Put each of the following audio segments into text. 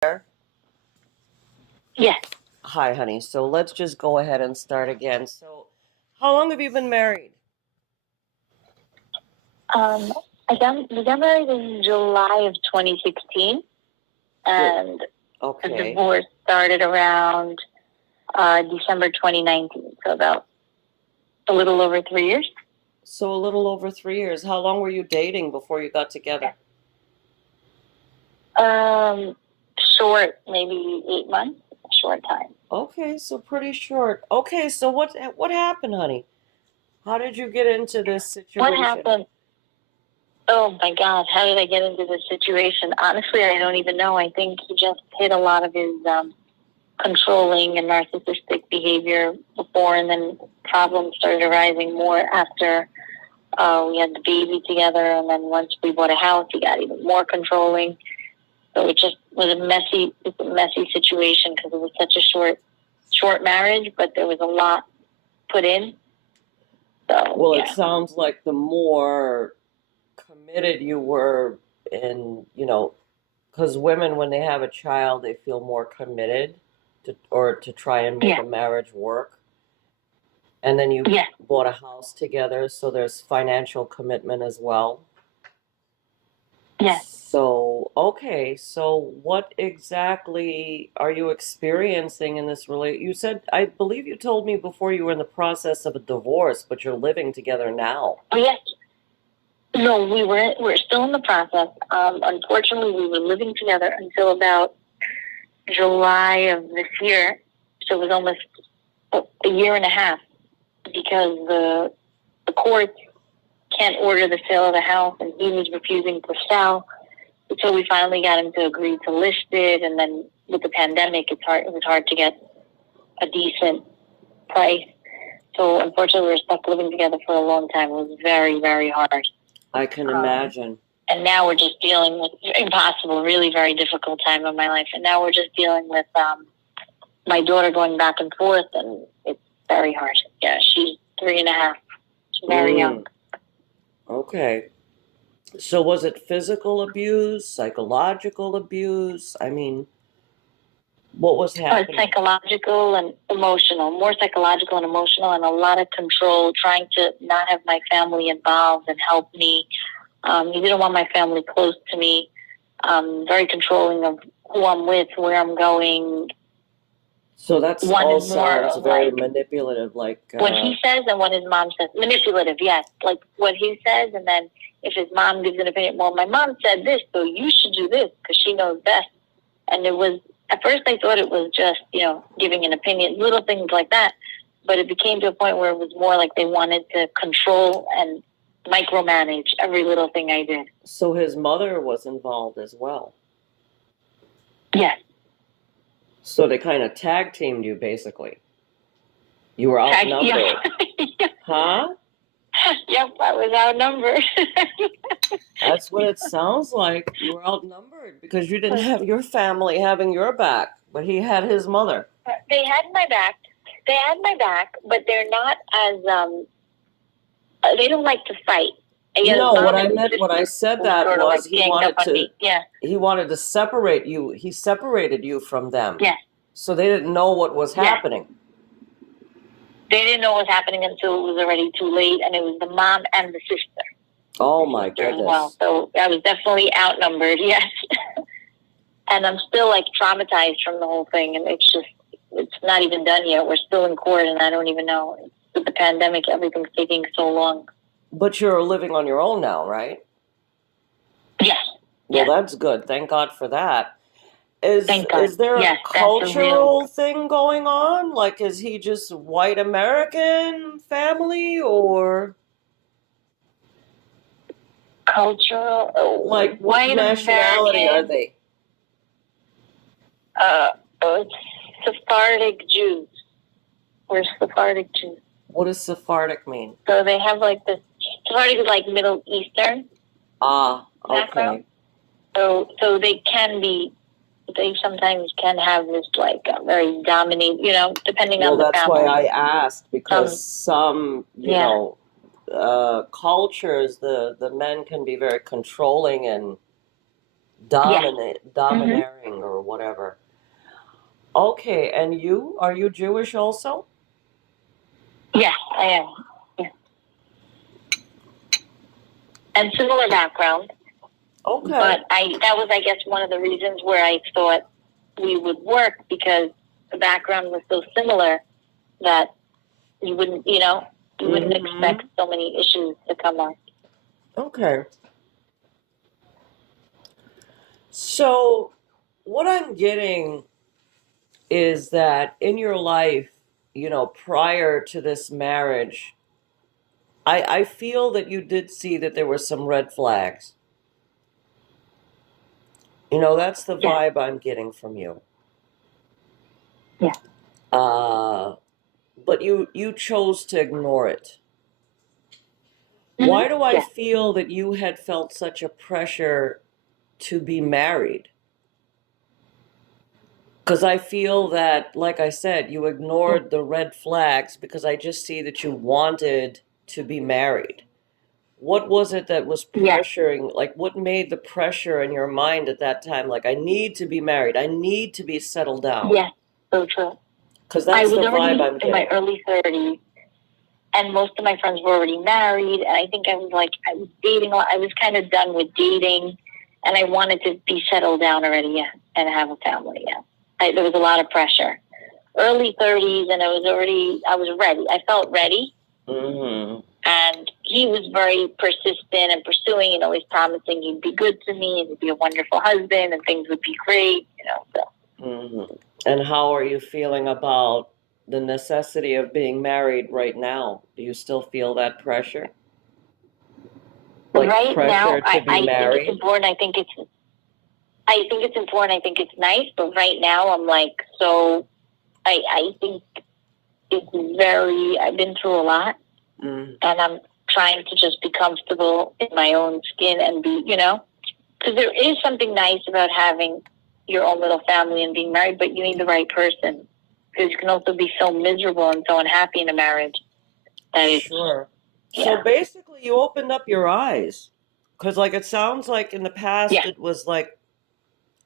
there? Yes. Hi, honey. So let's just go ahead and start again. So, how long have you been married? Um, we got married in July of 2016, and the Okay. divorce started around December 2019, so about a little over 3 years. So, a little over 3 years. How long were you dating before you got together? Short, maybe 8 months, short time. Okay, so pretty short. Okay, so what happened, honey? How did you get into this What situation? happened? Oh my God, how did I get into this situation? Honestly, I don't even know. I think he just hit a lot of his controlling and narcissistic behavior before, and then problems started arising more after we had the baby together, and then once we bought a house, he got even more controlling. So it just was a messy situation because it was such a short marriage, but there was a lot put in. So Well, yeah. it sounds like the more committed you were because women, when they have a child, they feel more committed to try and make a marriage work. And then you bought a house together, so there's financial commitment as well. Yes. So, okay, so what exactly are you experiencing in this relationship? You said, I believe you told me before you were in the process of a divorce, but you're living together now. Oh, yes. No, we're still in the process. Unfortunately, we were living together until about July of this year, so it was almost a year and a half because the courts can't order the sale of the house, and he was refusing to sell. So we finally got him to agree to list it, and then with the pandemic, it was hard to get a decent price. So unfortunately, we were stuck living together for a long time. It was very, very hard. I can imagine. And now we're just dealing with impossible, really very difficult time in my life. And now we're just dealing with my daughter going back and forth, and it's very hard. Yeah, she's 3.5. She's very young. Okay. So was it physical abuse, psychological abuse? I mean, what was happening? Psychological and emotional, more psychological and emotional, and a lot of control, trying to not have my family involved and help me. He didn't want my family close to me. Very controlling of who I'm with, where I'm going. So that's all sounds very manipulative, like what he says and what his mom says. Manipulative, yes. Like what he says, and then if his mom gives an opinion, well, my mom said this, so you should do this because she knows best. And it was, at first I thought it was just, giving an opinion, little things like that. But it became to a point where it was more like they wanted to control and micromanage every little thing I did. So his mother was involved as well? Yes. So they kind of tag teamed you, basically. You were outnumbered. Yeah. Huh? Yep, I was outnumbered. That's what it sounds like. You were outnumbered because you didn't have your family having your back, but he had his mother. They had my back. But they're not as they don't like to fight. No, what I meant when I said that was he wanted to separate you. He separated you from them. Yes. So they didn't know what was happening. They didn't know what was happening until it was already too late, and it was the mom and the sister. Oh my goodness. Well, so I was definitely outnumbered, yes. And I'm still traumatized from the whole thing, and it's not even done yet. We're still in court, and I don't even know. With the pandemic, everything's taking so long. But you're living on your own now, right? Yes. Well, that's good. Thank God for that. Is there a cultural thing going on? Like, is he just white American family or cultural? Like, what nationality are they? It's Sephardic Jews. We're Sephardic Jews. What does Sephardic mean? So they have this. Sephardic is Middle Eastern. Ah, okay. Background. So they can be. They sometimes can have this very dominating, depending on the family. Well, that's why I asked, because some, cultures, the men can be very controlling and Yes. domineering or whatever. Okay, and are you Jewish also? Yes, I am. Yeah. And similar background. Okay. But that was, I guess, one of the reasons where I thought we would work, because the background was so similar that you wouldn't expect so many issues to come up. Okay. So what I'm getting is that in your life, prior to this marriage, I feel that you did see that there were some red flags. That's the vibe I'm getting from you. Yeah. But you chose to ignore it. Why do I feel that you had felt such a pressure to be married? Because I feel that, like I said, you ignored the red flags because I just see that you wanted to be married. What was it that was pressuring? Like, what made the pressure in your mind at that time? Like, I need to be married. I need to be settled down. Yes, so true. Because that's the vibe I'm in getting. my early 30s, and most of my friends were already married, and I think I was dating. I was kind of done with dating, and I wanted to be settled down already, and have a family. There was a lot of pressure. Early 30s, and I was ready. I felt ready. Mm-hmm. And he was very persistent and pursuing, and always promising he'd be good to me and he'd be a wonderful husband and things would be great, So. Mm-hmm. And how are you feeling about the necessity of being married right now? Do you still feel that pressure? Like right pressure now, to be married? think it's important. I think it's important. I think it's nice. But right now, I'm like, so I think I've been through a lot, and I'm trying to just be comfortable in my own skin and be, because there is something nice about having your own little family and being married, but you need the right person, because you can also be so miserable and so unhappy in a marriage. Sure. So basically, you opened up your eyes, because it sounds like in the past it was like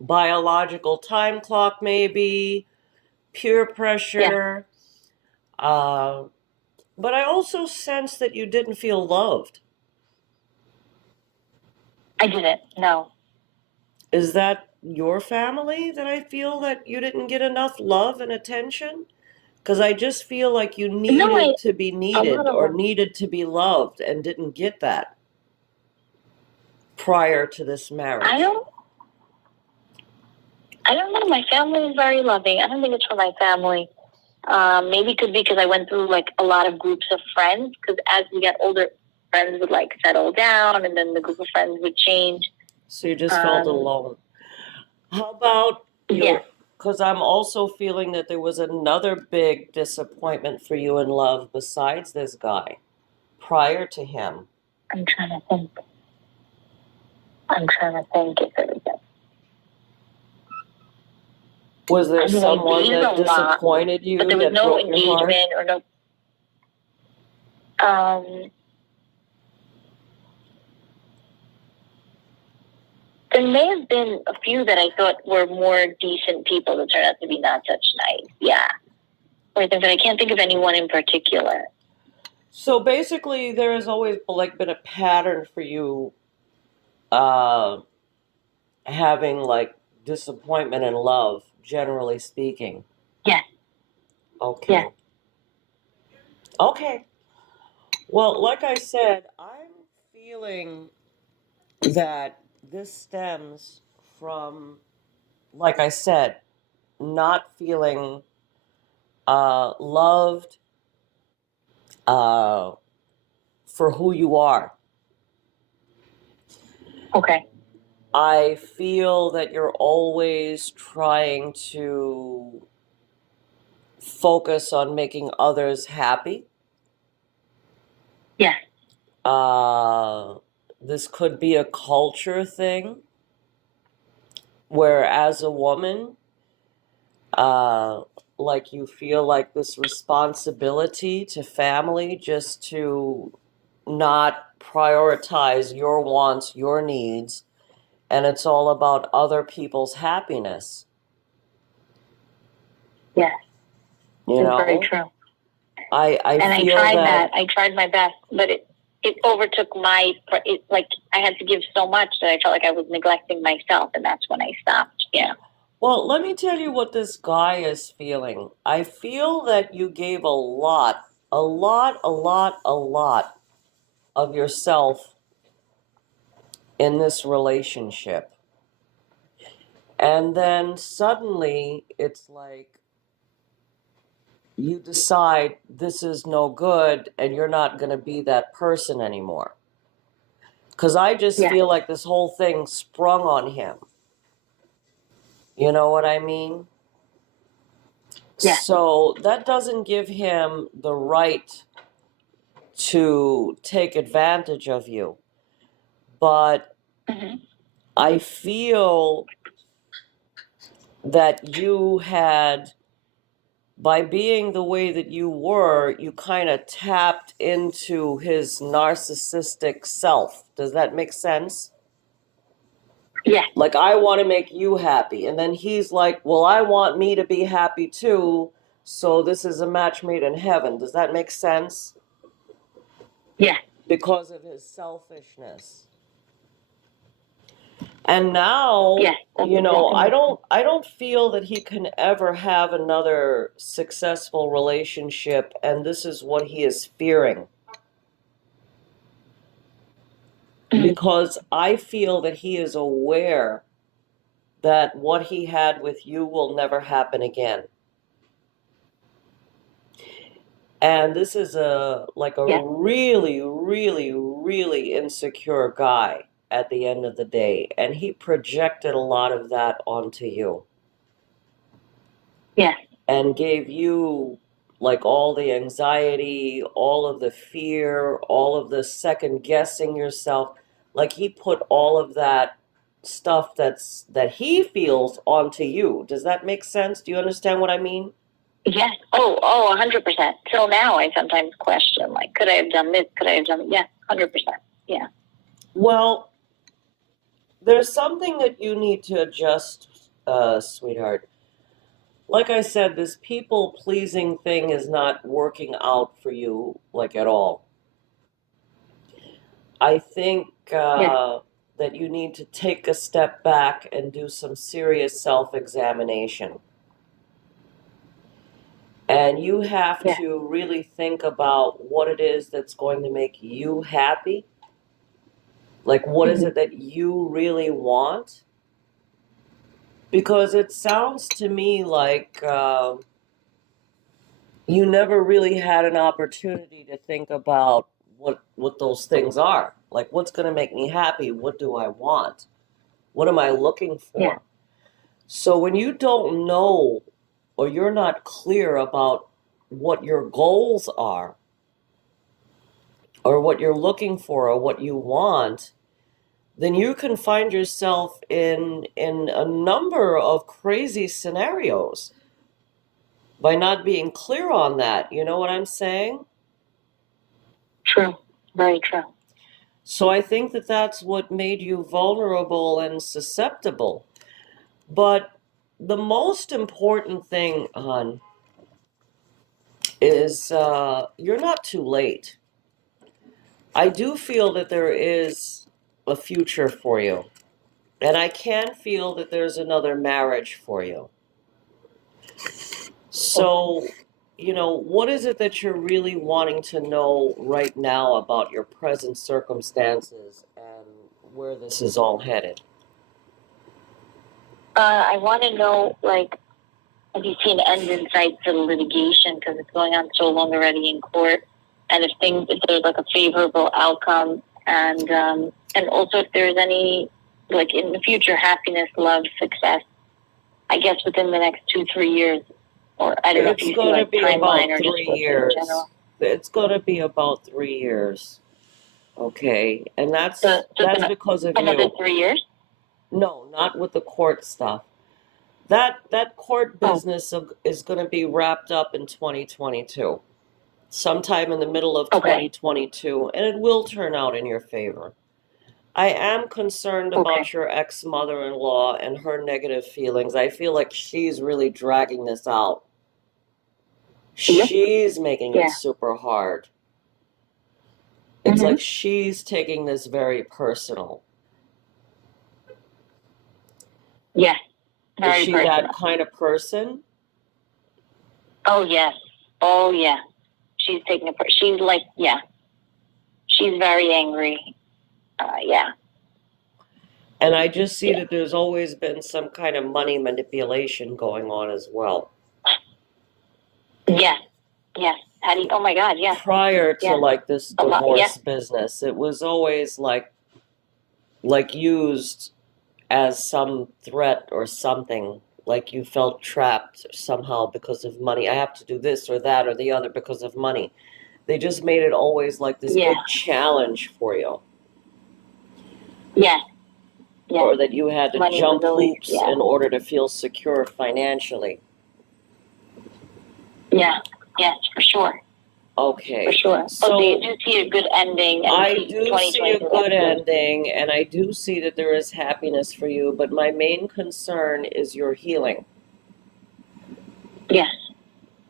biological time clock, maybe peer pressure. But I also sense that you didn't feel loved. I didn't. No. Is that your family that I feel that you didn't get enough love and attention? Because I just feel like you needed to be needed or needed to be loved and didn't get that prior to this marriage. I don't know. My family is very loving. I don't think it's for my family. Maybe it could be because I went through a lot of groups of friends, because as we got older, friends would settle down, and then the group of friends would change. So you just felt alone. How about because I'm also feeling that there was another big disappointment for you in love besides this guy prior to him. I'm trying to think if there was. Was there someone that disappointed you? But there was no engagement or no. There may have been a few that I thought were more decent people that turned out to be not such nice. Yeah. But I can't think of anyone in particular. So basically, there has always been a pattern for you having disappointment in love, generally speaking. Yes. Okay. Yes. Okay. Well, like I said, I'm feeling that this stems from, like I said, not feeling loved for who you are. Okay. I feel that you're always trying to focus on making others happy. Yes. This could be a culture thing where, as a woman, you feel like this responsibility to family just to not prioritize your wants, your needs, and it's all about other people's happiness. Yes. You know? Very true. I feel tried that. I tried my best, but it overtook like I had to give so much that I felt like I was neglecting myself, and that's when I stopped. Yeah. Well, let me tell you what this guy is feeling. I feel that you gave a lot of yourself in this relationship. And then suddenly it's like you decide this is no good and you're not going to be that person anymore. Because I just feel like this whole thing sprung on him. You know what I mean? Yeah. So that doesn't give him the right to take advantage of you. But I feel that you had, by being the way that you were, you kind of tapped into his narcissistic self. Does that make sense? Yeah. Like, I want to make you happy. And then he's like, well, I want me to be happy too. So this is a match made in heaven. Does that make sense? Yeah. Because of his selfishness. And now, you know, I don't feel that he can ever have another successful relationship, and this is what he is fearing. Because I feel that he is aware that what he had with you will never happen again. And this is really, really, really insecure guy at the end of the day. And he projected a lot of that onto you. Yeah. And gave you like all the anxiety, all of the fear, all of the second guessing yourself. Like he put all of that stuff that he feels onto you. Does that make sense? Do you understand what I mean? Yes. Oh, 100%. Till now, I sometimes question, like, could I have done this? Could I have done it? Yeah, 100%. Yeah. Well, there's something that you need to adjust, sweetheart. Like I said, this people-pleasing thing is not working out for you, like, at all. I think that you need to take a step back and do some serious self-examination. And you have to really think about what it is that's going to make you happy. Like, what is it that you really want? Because it sounds to me like you never really had an opportunity to think about what those things are. Like, what's going to make me happy? What do I want? What am I looking for? Yeah. So when you don't know or you're not clear about what your goals are or what you're looking for or what you want, then you can find yourself in a number of crazy scenarios by not being clear on that. You know what I'm saying? True. Very true. So I think that that's what made you vulnerable and susceptible. But the most important thing, hon, is you're not too late. I do feel that there is a future for you. And I can feel that there's another marriage for you. So, you know, what is it that you're really wanting to know right now about your present circumstances and where this is all headed? I want to know, like, have you seen an end in sight to the litigation because it's going on so long already in court? And if there's like a favorable outcome, and also if there's any, like, in the future, happiness, love, success, I guess within the next 2-3 years, or I don't know if you see like timeline or just 3 years. In general. It's going to be about 3 years. Okay, and that's because of another 3 years. No, not with the court stuff. That court business is going to be wrapped up in 2022, sometime in the middle of 2022, and it will turn out in your favor. I am concerned Okay. about your ex-mother-in-law and her negative feelings. I feel like she's really dragging this out. Yep. She's making it Yeah. super hard. It's Mm-hmm. like she's taking this very personal. Yes. Is Very she personal. that kind of person? Oh, yes. Oh, yeah. She's taking it. She's like, yeah. She's very angry. Yeah. And I just see Yeah. that there's always been some kind of money manipulation going on as well. Yes. Yes. How do you, oh my God, yes. Prior to Yeah. like this A lot, divorce yeah. business, it was always like used as some threat or something, like you felt trapped somehow because of money. I have to do this or that or the other because of money. They just made it always like this Yeah. big challenge for you. Yes. Yeah. Or that you had to Money jump was always, hoops yeah. in order to feel secure financially. Yeah. Yes, for sure. Okay. For sure. So But they do see a good ending. And I do see a good ending, and I do see that there is happiness for you, but my main concern is your healing. Yes.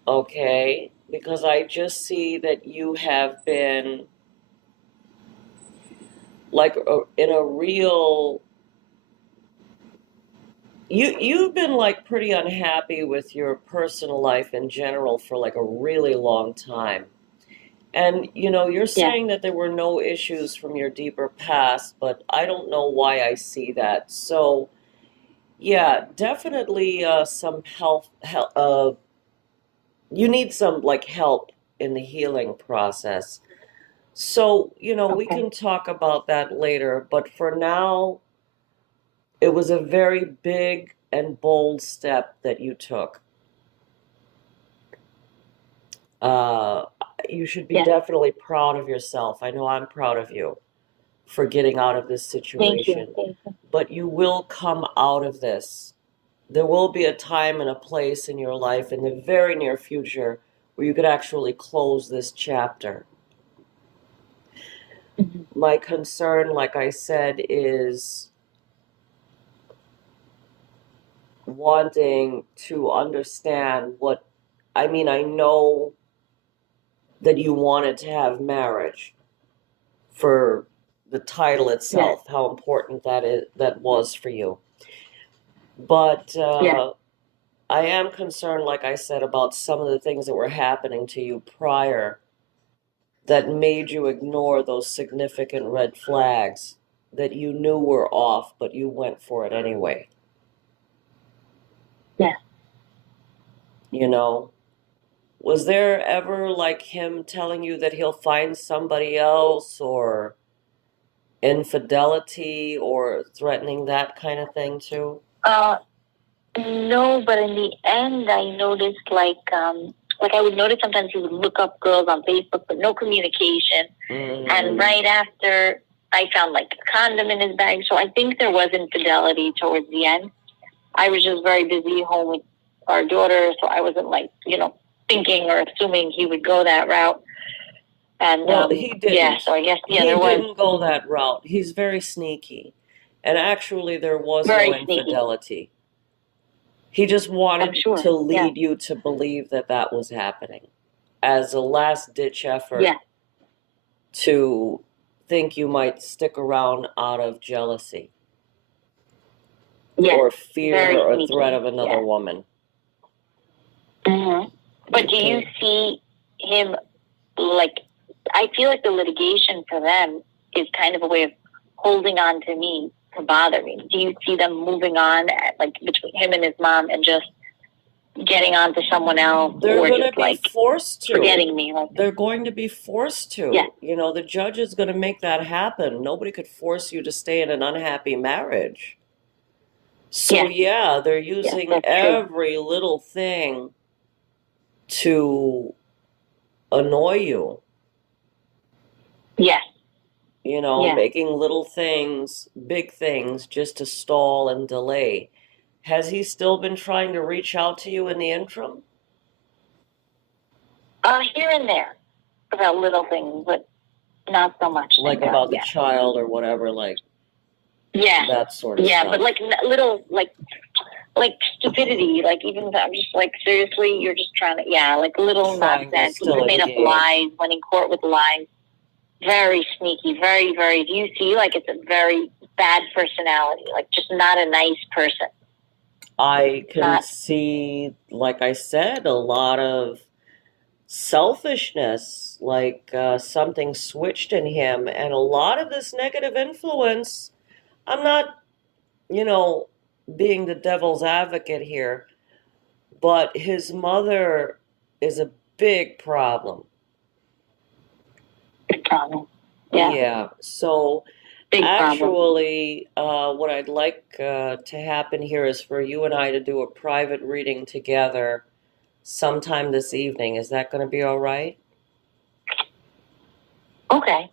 Okay? Because I just see that you have been like in a real you've been like pretty unhappy with your personal life in general for like a really long time. And you're saying that there were no issues from your deeper past, but I don't know why I see that. So, yeah, definitely some help. You need some like help in the healing process. So, we Okay. can talk about that later, but for now, it was a very big and bold step that you took. Uh, you should be Yes. definitely proud of yourself. I know I'm proud of you for getting out of this Thank you. situation. Thank you. But you will come out of this. There will be a time and a place in your life in the very near future where you could actually close this chapter. Mm-hmm. My concern, like I said, is wanting to understand what I mean. I know that you wanted to have marriage for the title itself, how important that was for you. But I am concerned, like I said, about some of the things that were happening to you prior that made you ignore those significant red flags that you knew were off, but you went for it anyway. Yeah. Was there ever like him telling you that he'll find somebody else, or infidelity, or threatening that kind of thing too? No, but in the end, I noticed like I would notice sometimes he would look up girls on Facebook, but no communication. And right after, I found like a condom in his bag. So I think there was infidelity towards the end. I was just very busy home with our daughter, so I wasn't like, thinking or assuming he would go that route. And well, he didn't. Yeah, so I guess he there was. didn't go that route. He's very sneaky, and actually, there was Very no infidelity. He just wanted to lead you to believe that that was happening, as a last-ditch effort to think you might stick around out of jealousy or fear or threat of another woman. Mm-hmm. But do you see him, like, I feel like the litigation for them is kind of a way of holding on to me to bother me. Do you see them moving on, like, between him and his mom and just getting on to someone else? They're going to be forced to. Forgetting me. They're going to be forced to. Yeah. The judge is going to make that happen. Nobody could force you to stay in an unhappy marriage. So, they're using every little thing to annoy you. Yes. Making little things, big things, just to stall and delay. Has he still been trying to reach out to you in the interim? Here and there, about little things, but not so much. Like about the child or whatever, like. Yeah. that sort of Yeah, stuff. but like little like stupidity, like even if I'm just like, seriously, you're just trying to, like little Trying to nonsense. still We made up engage. lies, went in court with lies. Very sneaky, very, very, do you see, like it's a very bad personality, like just not a nice person. I can see, like I said, a lot of selfishness, like something switched in him, and a lot of this negative influence. I'm not, you know, being the devil's advocate here, but his mother is a big problem. Big problem. Yeah. Yeah. So Big actually, what I'd like to happen here is for you and I to do a private reading together sometime this evening. Is that going to be all right? Okay.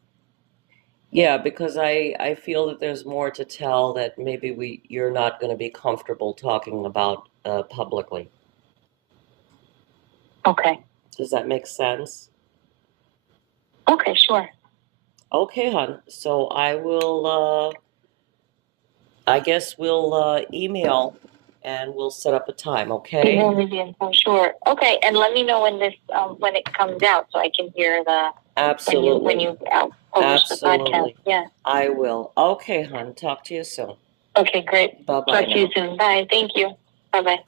Yeah, because I feel that there's more to tell that maybe you're not going to be comfortable talking about publicly. Okay. Does that make sense? Okay, sure. Okay, hon. So I will, I guess we'll email and we'll set up a time, okay? Email me the info, sure. Okay, and let me know when this when it comes out so I can hear the Absolutely. when you publish the podcast. Yeah. I will. Okay, hon. Talk to you soon. Okay, great. Bye-bye Talk to you soon. Bye. Thank you. Bye-bye.